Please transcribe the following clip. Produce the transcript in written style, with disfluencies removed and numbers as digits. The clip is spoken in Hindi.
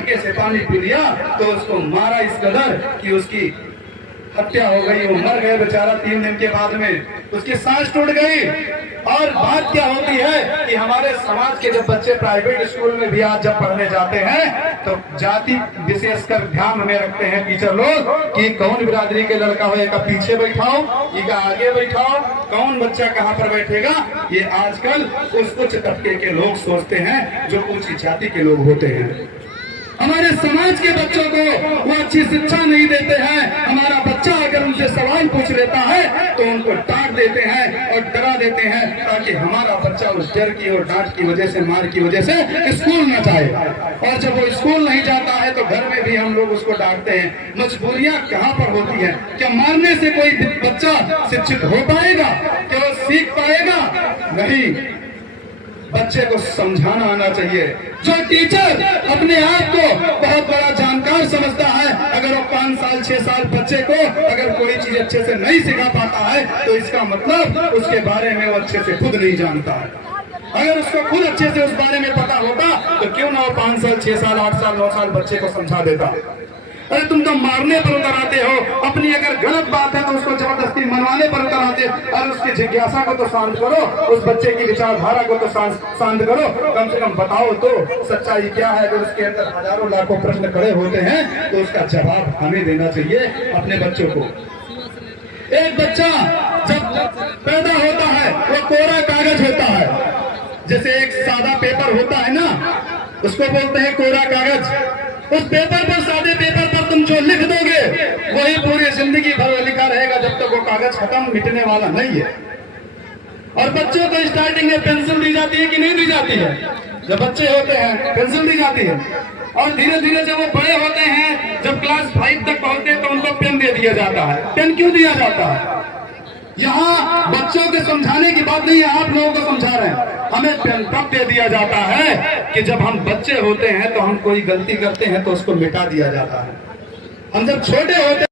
मटके से पानी पी लिया तो उसको मारा इस कदर कि उसकी हत्या हो गई, वो मर गए बेचारा। 3 दिन के बाद में उसकी सांस टूट गई। और बात क्या होती है कि हमारे समाज के जब बच्चे प्राइवेट स्कूल में भी आज जब पढ़ने जाते हैं तो जाति विशेषकर ध्यान में रखते हैं टीचर लोग कि कौन बिरादरी के लड़का हो, एक पीछे बैठाओ, एक आगे बैठाओ, कौन बच्चा कहाँ पर बैठेगा। ये आजकल उस उच्च तबके के लोग सोचते हैं जो ऊंची जाति के लोग होते हैं। हमारे समाज के बच्चों को वो अच्छी शिक्षा नहीं देते हैं। हमारा बच्चा अगर उनसे सवाल पूछ लेता है तो उनको डांट देते हैं और डरा देते हैं ताकि हमारा बच्चा उस डर की और डांट की वजह से, मार की वजह से स्कूल न जाए। और जब वो स्कूल नहीं जाता है तो घर में भी हम लोग उसको डांटते हैं। मजबूरियां कहाँ पर होती हैं? क्या मारने से कोई बच्चा शिक्षित हो पाएगा? क्या वो सीख पाएगा? नहीं। बच्चे को समझाना आना चाहिए। जो टीचर अपने आप को बहुत बड़ा जानकार समझता है, अगर वो 5 साल 6 साल बच्चे को अगर कोई चीज अच्छे से नहीं सिखा पाता है तो इसका मतलब उसके बारे में वो अच्छे से खुद नहीं जानता है। अगर उसको खुद अच्छे से उस बारे में पता होता तो क्यों ना वो 5 साल 6 साल 8 साल 9 साल बच्चे को समझा देता। अरे तुम तो मारने पर उतर आते हो, अपनी अगर गलत बात है तो उसको जबरदस्ती मनवाने पर उतर आते। अरे उसकी जिज्ञासा को तो शांत करो, उस बच्चे की विचारधारा को तो शांत करो। कम से कम बताओ तो सच्चाई क्या है। अगर उसके अंदर हजारों लाखों प्रश्न खड़े होते हैं तो उसका जवाब हमें देना चाहिए अपने बच्चों को। एक बच्चा जब पैदा होता है वो कोरा कागज होता है। जैसे एक सादा पेपर होता है ना, उसको बोलते हैं कोरा कागज। उस पेपर पर, सादे पेपर पर तुम जो लिख दोगे वही पूरी जिंदगी भर लिखा रहेगा जब तक वो कागज खत्म, मिटने वाला नहीं है। और बच्चों को स्टार्टिंग में पेंसिल दी जाती है कि नहीं दी जाती है? जब बच्चे होते हैं पेंसिल दी जाती है और धीरे धीरे जब वो बड़े होते हैं, जब क्लास 5 तक पहुंचते हैं तो उनको पेन दे दिया जाता है। पेन क्यों दिया जाता है? यहाँ बच्चों के समझाने की बात नहीं है, आप लोगों को समझा रहे हैं। हमें पेन तब दे दिया जाता है कि जब हम बच्चे होते हैं तो हम कोई गलती करते हैं तो उसको मिटा दिया जाता है। हम जब छोटे होते